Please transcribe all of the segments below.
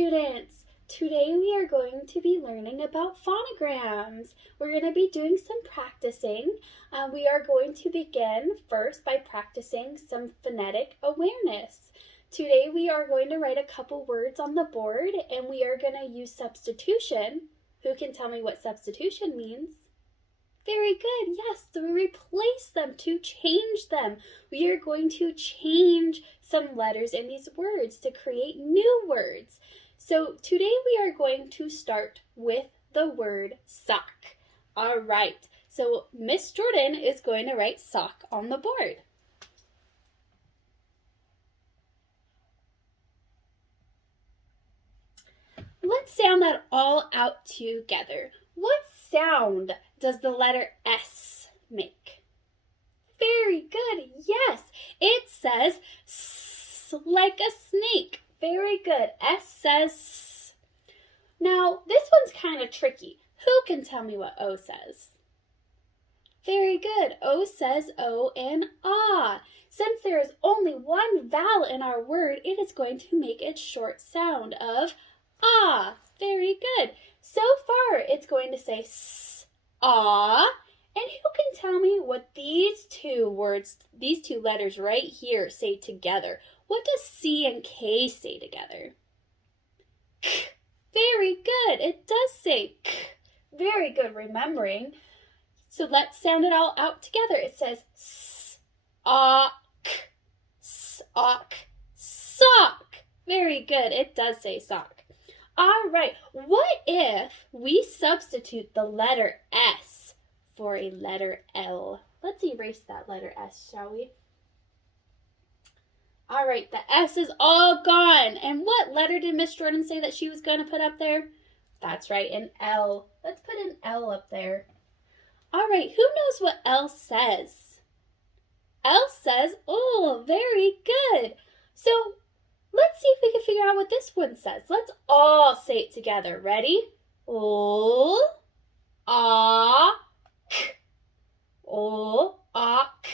students! Today we are going to be learning about phonograms. We're going to be doing some practicing. We are going to begin first by practicing some phonetic awareness. Today we are going to write a couple words on the board and we are going to use substitution. Who can tell me what substitution means? Very good. Yes, to replace them, to change them. We are going to change some letters in these words to create new words. So today we are going to start with the word sock. All right. So Miss Jordan is going to write sock on the board. Let's sound that all out together. What sound does the letter S make? Very good. Yes, it says S like a snake. Very good. S says S. Now, this one's kind of tricky. Who can tell me what O says? Very good. O says O and ah. Since there is only one vowel in our word, it is going to make its short sound of ah. Very good. So far, it's going to say S, ah. And who can tell me what these two words, these two letters right here say together? What does C and K say together? K. Very good. It does say K. Very good remembering. So let's sound it all out together. It says S, ah, K, S, ah, K, sock. Very good. It does say sock. All right, what if we substitute the letter S for a letter L? Let's erase that letter S, shall we? All right, the S is all gone. And what letter did Miss Jordan say that she was going to put up there? That's right, an L. Let's put an L up there. All right, who knows what L says? L says, oh, very good. So let's see if we can figure out what this one says. Let's all say it together. Ready? O, ah, k. O, ah, k.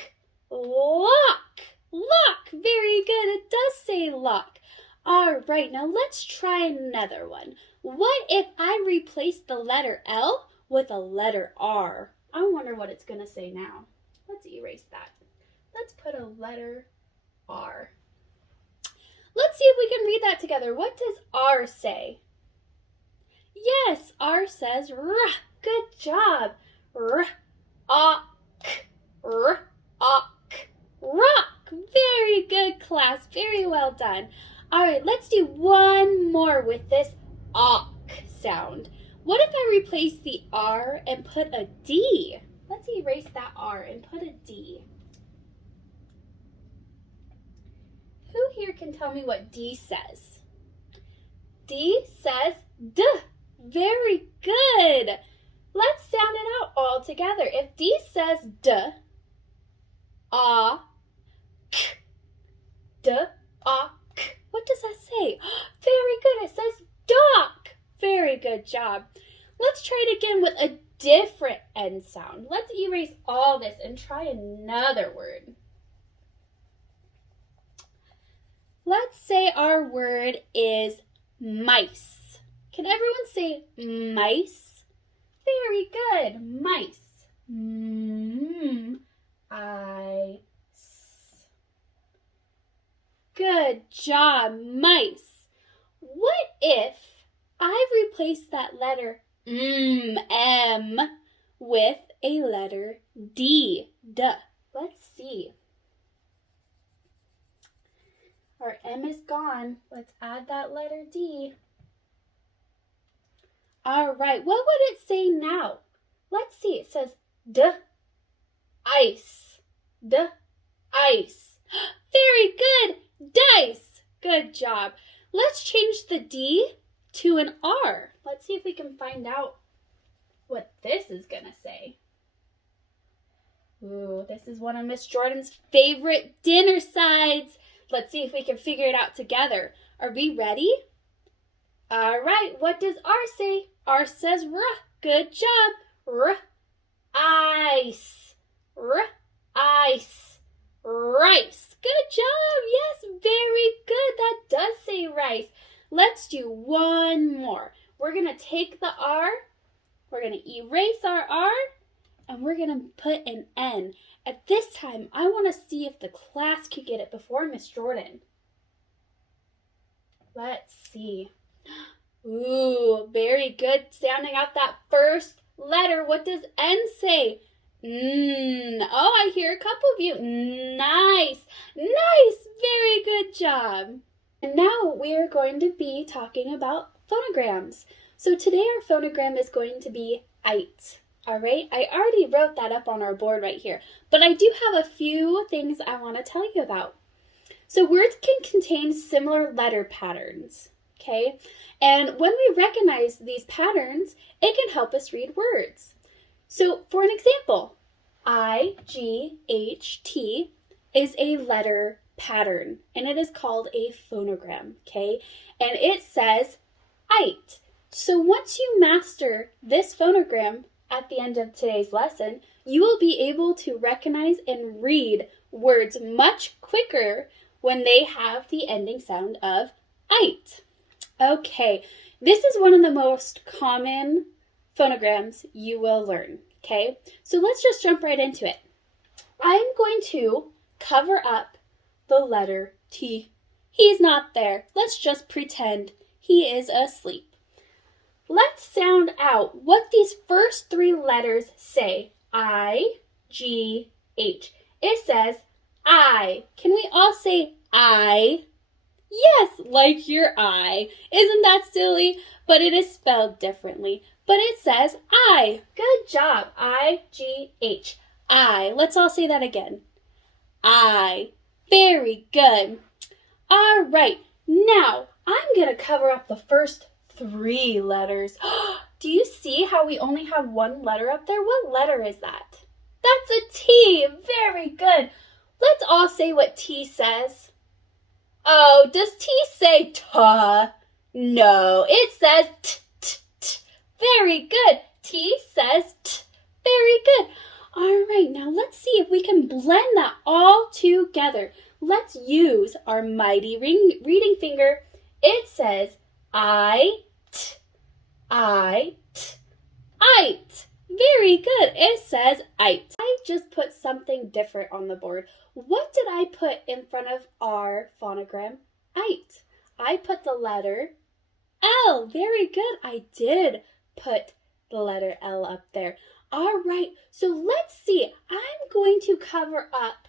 Lock. Lock. Very good. It does say lock. All right, now let's try another one. What if I replace the letter L with a letter R? I wonder what it's going to say now. Let's erase that. Let's put a letter R. Let's see if we can read that together. What does R say? Yes, R says R. Good job. R, ah, k, r, ah, k, rock. Very good, class. Very well done. All right, let's do one more with this ok sound. What if I replace the R and put a D? Let's erase that R and put a D. Who here can tell me what D says? D says D. Very good. Let's sound it out all together. If D says D, ah, k, D, ah, k. What does that say? Very good. It says dock. Very good job. Let's try it again with a different N sound. Let's erase all this and try another word. Let's say our word is mice. Can everyone say mice? Very good. Mice. Good job, mice. What if I replace that letter M with a letter D? Duh. Let's see. Our M is gone. Let's add that letter D. All right, what would it say now? Let's see. It says D, ice. D, ice. Very good. Dice. Good job. Let's change the D to an R. Let's see if we can find out what this is going to say. Ooh, this is one of Miss Jordan's favorite dinner sides. Let's see if we can figure it out together. Are we ready? All right, what does R say? R says R. Good job. R, ice. R, ice. Rice. Good job. Yes, very good. That does say rice. Let's do one more. We're going to take the R, we're going to erase our R, and we're going to put an N. At this time, I want to see if the class could get it before Miss Jordan. Let's see. Ooh, very good. Sounding out that first letter. What does N say? Oh, I hear a couple of you. Nice. Nice. Very good job. And now we are going to be talking about phonograms. So today our phonogram is going to be ite. All right, I already wrote that up on our board right here, but I do have a few things I want to tell you about. So words can contain similar letter patterns, okay? And when we recognize these patterns, it can help us read words. So for an example, I-G-H-T is a letter pattern, and it is called a phonogram, okay? And it says ite. So once you master this phonogram at the end of today's lesson, you will be able to recognize and read words much quicker when they have the ending sound of ite. Okay, this is one of the most common phonograms you will learn, okay? So let's just jump right into it. I'm going to cover up the letter T. He's not there. Let's just pretend he is asleep. Let's sound out what these first three letters say. I, G, H. It says I. Can we all say I? Yes, like your eye. Isn't that silly? But it is spelled differently. But it says I. Good job. I, G, H. I. Let's all say that again. I. Very good. All right. Now, I'm going to cover up the first three letters. Do you see how we only have one letter up there? What letter is that? That's a T. Very good. Let's all say what T says. Oh, does T say ta? No, it says t, t, t. Very good. T says t. Very good. All right, now let's see if we can blend that all together. Let's use our mighty reading finger. It says I, t, I, t, ite. Very good. It says ite. I just put something different on the board. What did I put in front of our phonogram? Ite. I put the letter L. Very good. I did put the letter L up there. All right. So let's see. I'm going to cover up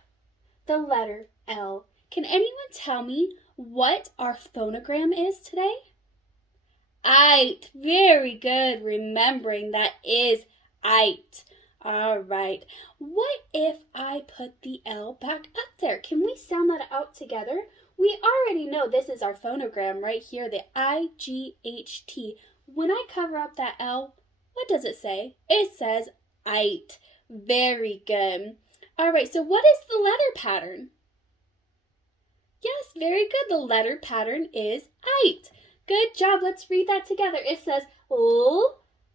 the letter L. Can anyone tell me what our phonogram is today? Ite. Very good. Remembering that is ite. All right. What if I put the L back up there? Can we sound that out together? We already know this is our phonogram right here, the I-G-H-T. When I cover up that L, what does it say? It says ite. Very good. All right, so what is the letter pattern? Yes, very good. The letter pattern is ite. Good job. Let's read that together. It says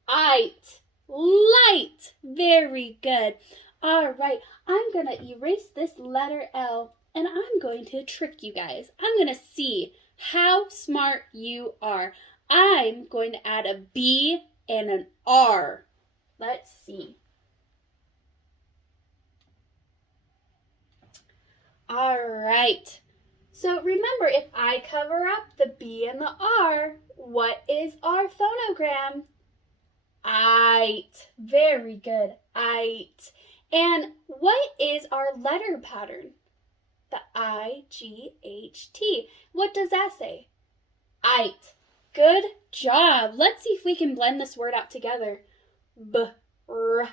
ite. Light. Very good. All right, I'm going to erase this letter L, and I'm going to trick you guys. I'm going to see how smart you are. I'm going to add a B and an R. Let's see. All right. So remember, if I cover up the B and the R, what is our phonogram? Ite. Very good. Ite. And what is our letter pattern? The I-G-H-T. What does that say? Ite. Good job. Let's see if we can blend this word out together. B-r-ite.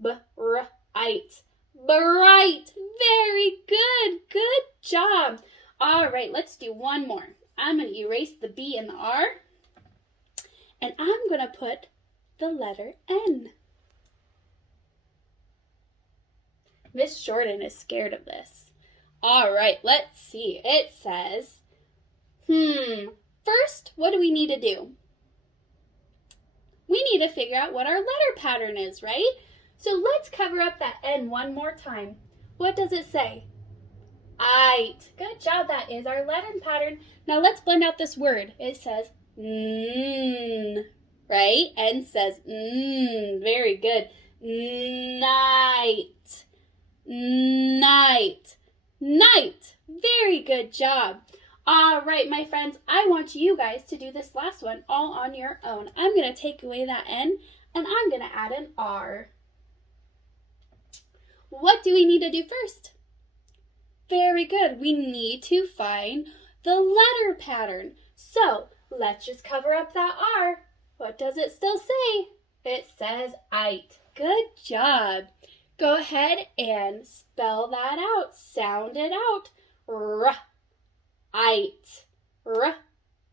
B-r-ite. Bright. Very good. Good job. All right, let's do one more. I'm going to erase the B and the R. And I'm going to put the letter N. Miss Jordan is scared of this. All right, let's see. It says, first, what do we need to do? We need to figure out what our letter pattern is, right? So let's cover up that N one more time. What does it say? Ite. Good job. That is our letter pattern. Now let's blend out this word. It says right? N says very good. Night. Night. Night. Very good job. All right, my friends, I want you guys to do this last one all on your own. I'm going to take away that N and I'm going to add an R. What do we need to do first? Very good. We need to find the letter pattern. So let's just cover up that R. What does it still say? It says ite. Good job. Go ahead and spell that out. Sound it out. R, ite. R,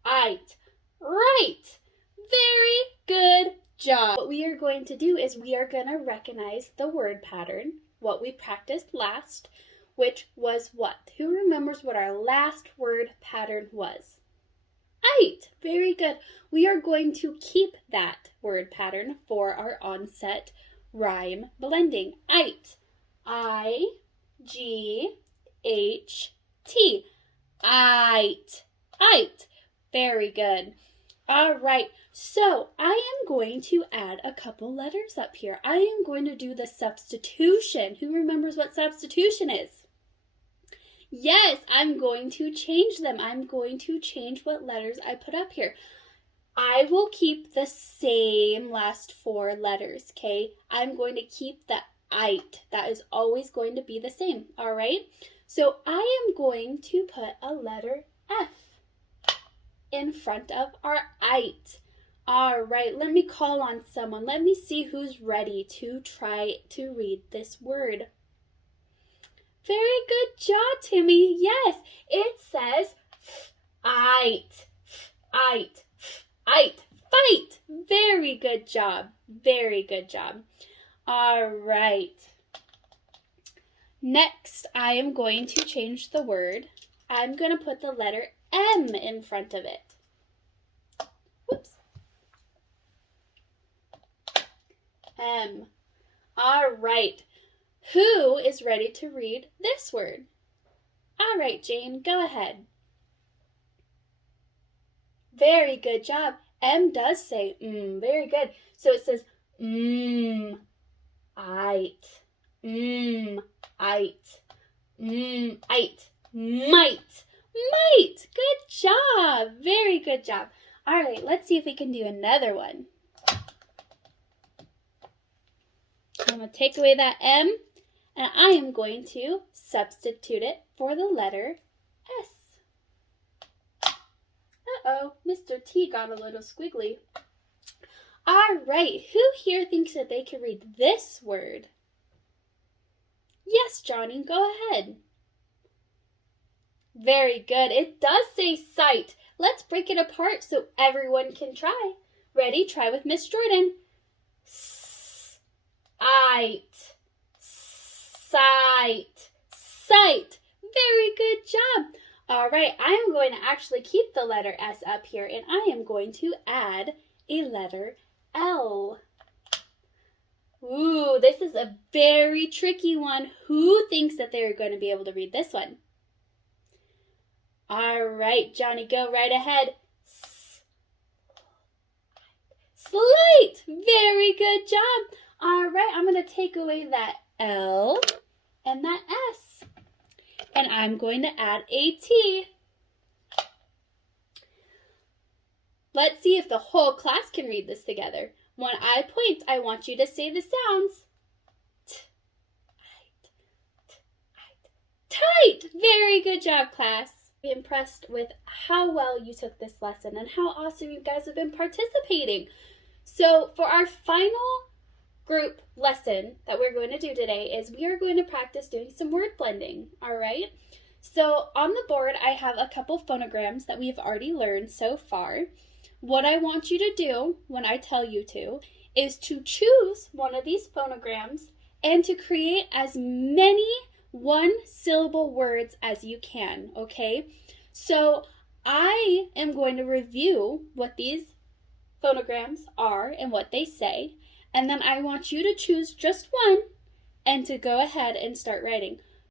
ite. Right. Very good job. What we are going to do is we are going to recognize the word pattern, what we practiced last, which was what? Who remembers what our last word pattern was? Ite. Very good. We are going to keep that word pattern for our onset rhyme blending. Ite. I-G-H-T. Ite. Ite. Very good. All right. So I am going to add a couple letters up here. I am going to do the substitution. Who remembers what substitution is? Yes, I'm going to change them. I'm going to change what letters I put up here. I will keep the same last four letters, okay? I'm going to keep the ite. That is always going to be the same, all right? So I am going to put a letter F in front of our ite. All right, let me call on someone. Let me see who's ready to try to read this word. Very good job, Timmy. Yes, it says ite, ite, ite, fight. Very good job. Very good job. All right. Next, I am going to change the word. I'm going to put the letter M in front of it. Whoops. M. All right. Who is ready to read this word? All right, Jane, go ahead. Very good job. M does say very good. So it says ite, ite, ite, might, might. Good job. Very good job. All right, let's see if we can do another one. I'm going to take away that M. And I am going to substitute it for the letter S. Uh-oh, Mr. T got a little squiggly. All right, who here thinks that they can read this word? Yes, Johnny, go ahead. Very good. It does say sight. Let's break it apart so everyone can try. Ready? Try with Miss Jordan. Sight. Sight. Sight. Very good job. All right, I am going to actually keep the letter S up here, and I am going to add a letter L. Ooh, this is a very tricky one. Who thinks that they're going to be able to read this one? All right, Johnny, go right ahead. Slight. Very good job. All right, I'm going to take away that L and that S. And I'm going to add a T. Let's see if the whole class can read this together. When I point, I want you to say the sounds. Tight. Very good job, class. I'm impressed with how well you took this lesson and how awesome you guys have been participating. So for our final group lesson that we're going to do today is we are going to practice doing some word blending, all right? So on the board, I have a couple phonograms that we've already learned so far. What I want you to do when I tell you to is to choose one of these phonograms and to create as many one-syllable words as you can, okay? So I am going to review what these phonograms are and what they say. And then I want you to choose just one and to go ahead and start writing.